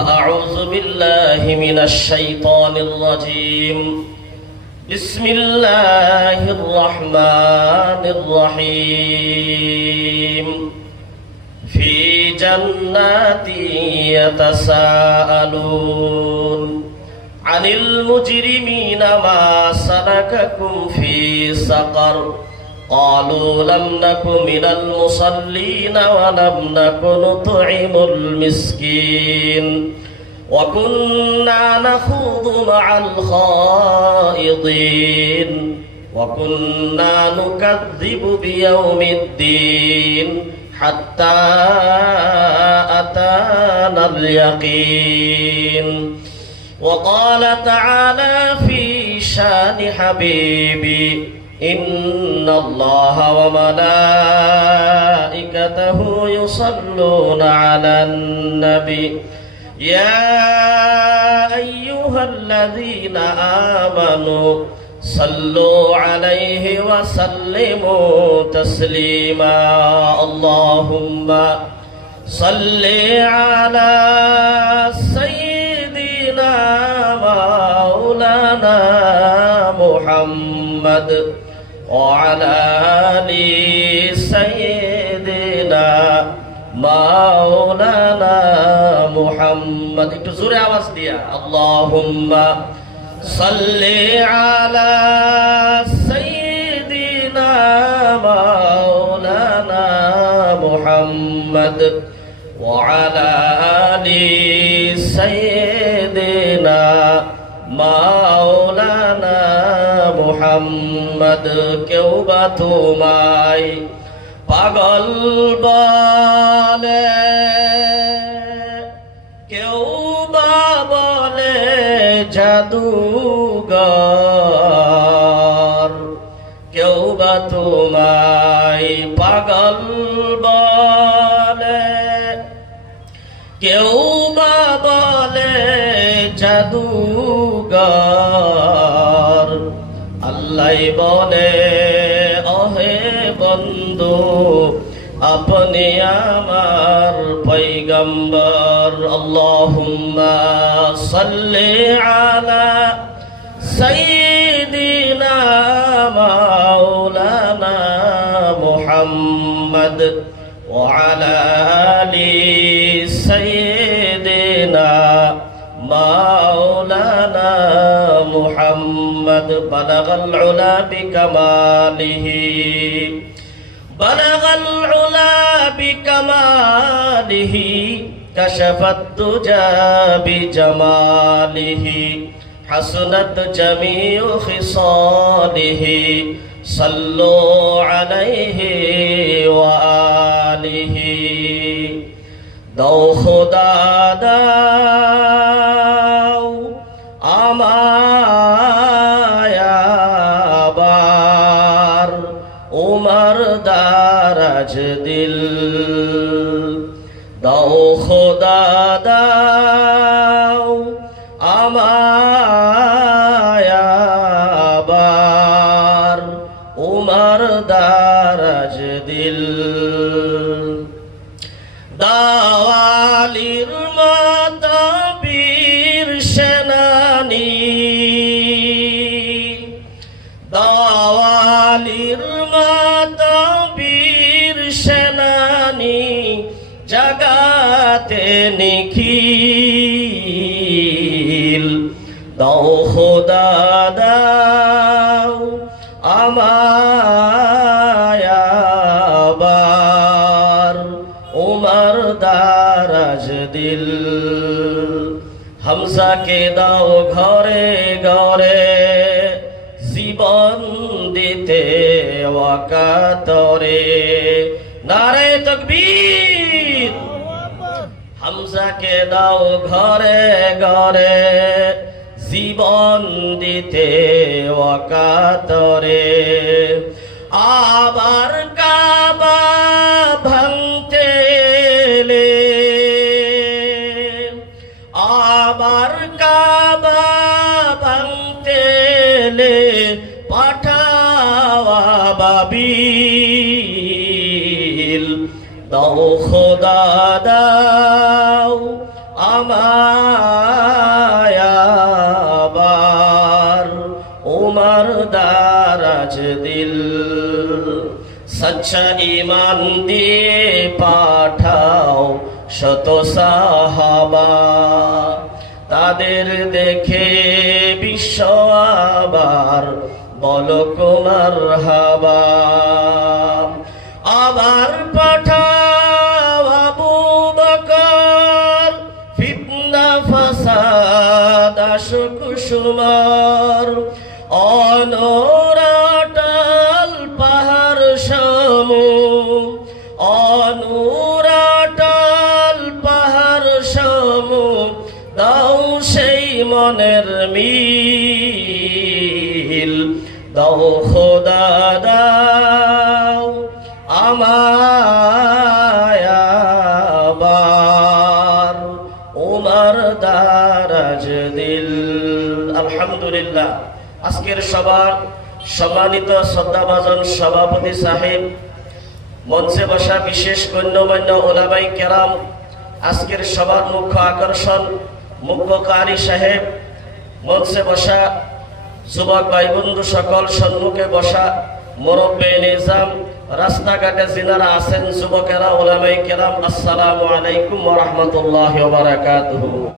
فأعوذ بالله من الشيطان الرجيم بسم الله الرحمن الرحيم في جنات يتساءلون عن المجرمين ما سلككم في سقر قالوا لم نك من المصلين ولم نك نطعم المسكين وكنا نخوض مع الخائضين وكنا نكذب بيوم الدين حتى أتانا اليقين وقال تعالى في شان حبيبي إن الله وملائكته يصلون على النبي يا أيها الذين آمنوا صلوا عليه وسلموا تسليما اللهم صل على سيدنا مولانا محمد وعلى آل سيدنا مولانا محمد একটু জোরে আওয়াজ দিয়া আল্লাহুম্মা সাল্লি আলা সাইয়্যিদিনা মাওলানা মুহাম্মদ ওয়া আলা আলি সাইয়্যিদিনা মাওলানা মুহাম্মদ কেউ বা তোমায় পাগল বলে কেউ বা বলে জাদুঘর কেউ বা তোমায় পাগল বলে কেউ বা বলে জাদুঘর আল্লাহ বলে ওহে বন্ধু আপনি আমার পয়গম্বর আল্লাহুম্মা সাল্লি আলা সাইয়্যিদিনা মাওলানা মুহাম্মদ ওয়া আলা আলি সাইয়্যিদিনা মাওলানা মুহাম্মদ বালাগাল উলা বিকামালিহি بلغ العلا بكماله كشف الدجى بجماله حسنت جميع خصاله صلوا عليه وآله দাও খোদা দাও আমায় আবার উমর দারাজ দিল দাও খোদা দাও আমায় আবার উমর দারাজ দিল দাওয়ালির মাতা বীর সেনানী দাওয়ালির মাতা বীর সেনানী জাগাতে নিখিল দাও খোদা দাও আমায় আবার উমর দারাজ দিল হামজাকে দাও ঘরে ঘরে জীবন দিতে ওয়াকাতরে নারে তাকবীর হামজাকে দাও ঘরে ঘরে জীবন দিতে ওয়াকাতরে আবার কাবা ভাঙতে এলে আবার কাবা ভাঙতে এলে পাঠাওয়া বাবিল দাও খোদা দাও আমায় আবার উমর দারাজ দিল সচ্চা ঈমান দিয়ে পাঠাও শত সাহাবা তাদের দেখে বিশ্ব আবার বলো কুমার হাবা আবার পাঠাও আবু বকর ফিতনা ফাসাদ আশুক সুমার অনুরাটাল পাহাড় সমু অনুরাটাল পাহাড় সমু দাও সেই মনের মিল দাও খোদা দাও আমায় আবার উমর দারাজ দিল। আলহামদুলিল্লাহ, আজকের সবার সম্মানিত শ্রদ্ধাভাজন সভাপতি সাহেব, মঞ্চে বসা বিশেষ গণ্যমান্য ওলামাই কেরাম, আজকের সবার মুখ্য আকর্ষণ মুখ্য কারি সাহেব, মঞ্চে বসা যুবক ভাই বন্ধু সকল, সম্মুখে বসা মুরব্বী নিজাম, রাস্তাঘাটে যিনারা আছেন যুবকেরা ওলামাই কেরাম, আসসালামু আলাইকুম ওয়া রাহমাতুল্লাহি ওয়া বারাকাতুহু।